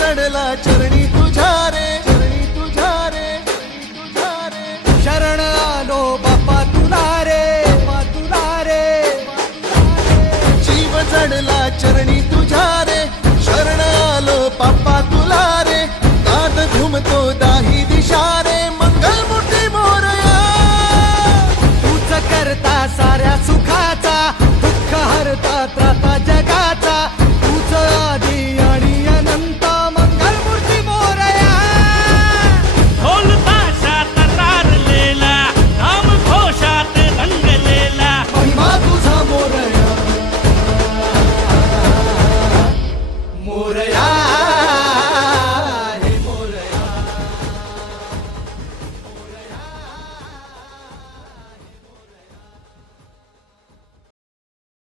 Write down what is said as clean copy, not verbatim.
चढला चरणी तुझ्या रे, चरणी तुझ्या रे, तुझ्या रे. शरण आलो बाप्पा तुला रे, बाप्पा तुला रे. जीव चढला चरणी तुझ्या रे, शरण आलो बाप्पा तुला रे. दाद घुमतो